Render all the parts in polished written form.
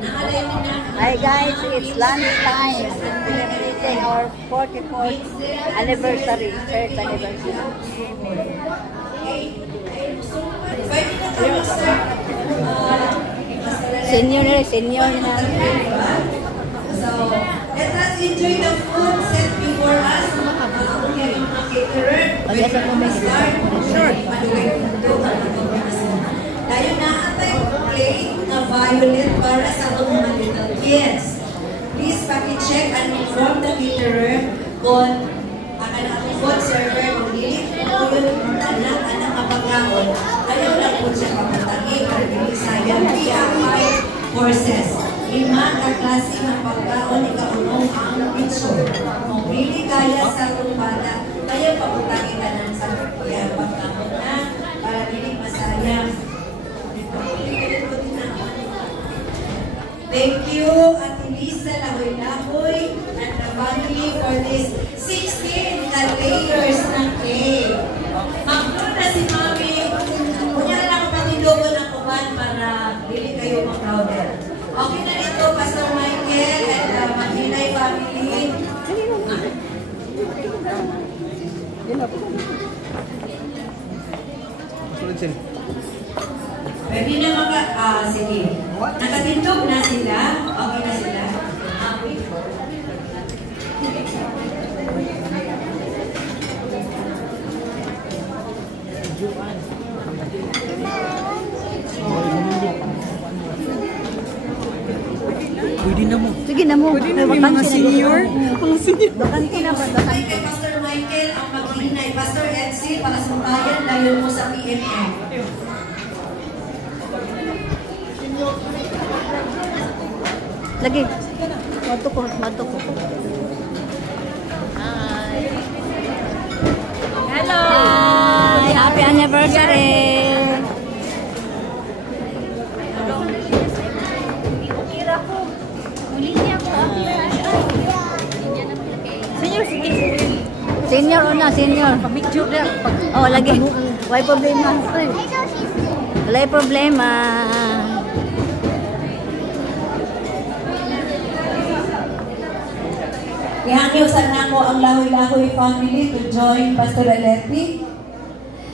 Hi guys, it's lunch time. Celebrating our 44th anniversary, church anniversary. Senior na. So, let us enjoy the food set before us. Sure. Tayo na atay plate na violet para sa mga little kids. Please paki-check and inform the caterer kung ang food server kung lilit po yun anak kapagkaon. Ayaw lang po siya papatangi para bilisayang via 5 courses. 5 na klase ng pagkaon ikaunong ang picture. Kung really kaya sa tumbala, kaya paputangin ka ng sa pagkaon na para really masayang. Thank you, Ate Lisa Lahoy-Lahoy and the family for this 16 layers ng cake. Mag-doon na si Mami. Kunya na lang patilobo ng kuman para dili kayo mag-crowded. Okay na ito, Pastor Michael and the Mahinay family. Pwede na sige. Nakatindog na sila. Okay na sila. Pwede na mo. Sige na mo. Pwede na mga senior. Mga senior. Bakanti na ba? Kay Pastor Michael ang maghinay. Pastor Edsi, para suntayan dahil mo sa PMM. Lagi. Mato ko. Hi. Hello. Hi. Happy anniversary. Senior una, senior. Picture na. Oh, lagi. Why problema? Wala problema. Ihangyo sa nako ang Lahoy-Lahoy family to join Pastor Aleti.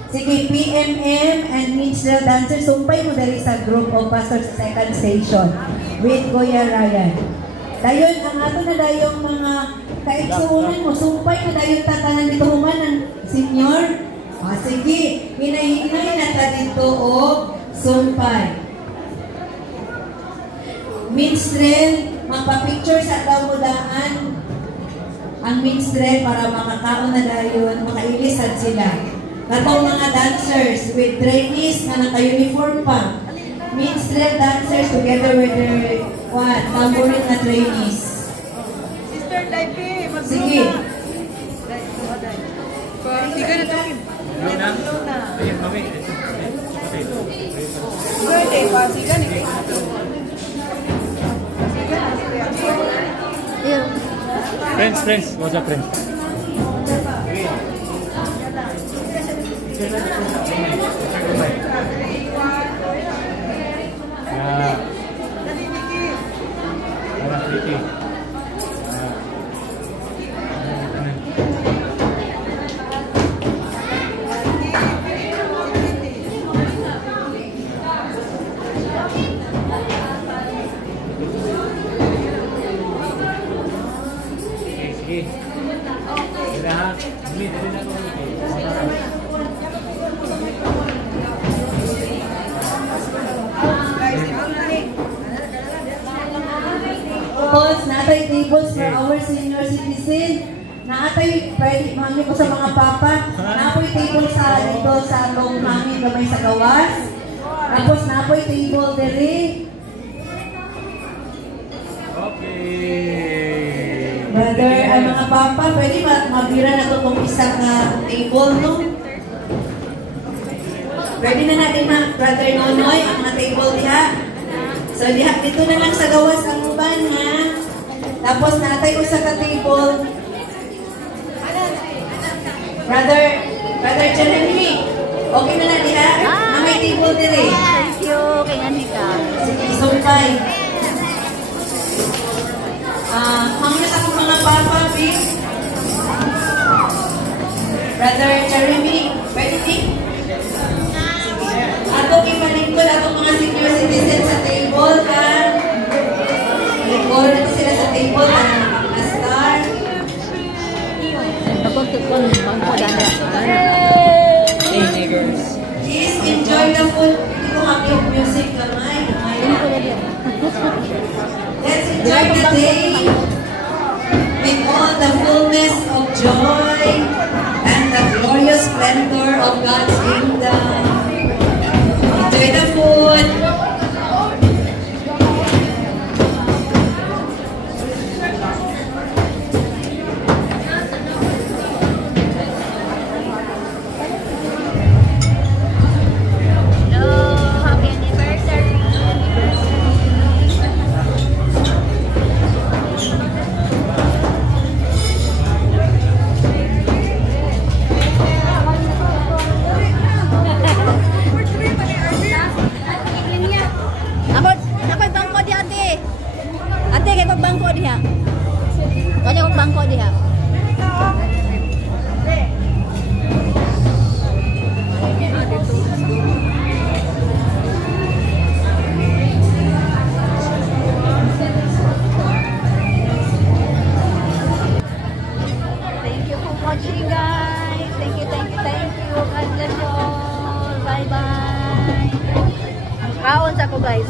Sige, PMM and minstrel dancers, sumpay mo dali sa group of Pastor sa second station with Kuya Ryan. Dayon, ang ato na dayong mga kaigsuunan mo, sumpay mo dayong tatanan dito human ng senior. Sige, hinahinay na ta dito o sumpay. Minstrel, magpa-picture sa kamudaan ang minstrel para makakaon na dayon, makailisan sila. Katong mga dancers with trainees na naka-uniform pa. Minstrel dancers together with their tambourine na trainees. Sister Life, sige. Sige na to. Luna. Birthday pa, sige na. Friends, what's up, friends? Tapos, natay tables for our senior citizen. Natay, pwede, mami ko sa mga papa. Napoy table sa dito sa long hangin gamay sa gawas. Tapos, napoy table dere. Okay. Brother, ang mga papa, pwede mabira na ito kung isang table, no? Pwede na natin na, Brother Nonoy, ang mga table diha. So, dito na lang sa gawas ang uban, ha? Tapos, natay ko sa ka-table. Brother Jeremy, okay na na diha? May table dire. Thank you, kay Anika. Sige, sumpay. enjoy the day with all the fullness of joy and the glorious splendor of God's kingdom. Enjoy the food. Ako'y bangko di ate. Ate, kay kong bangko diha. Kaya kong bangko diha. Thank you for watching, guys. Thank you, thank you, thank you. God bless you all. Bye-bye. Kaon sa ko, guys.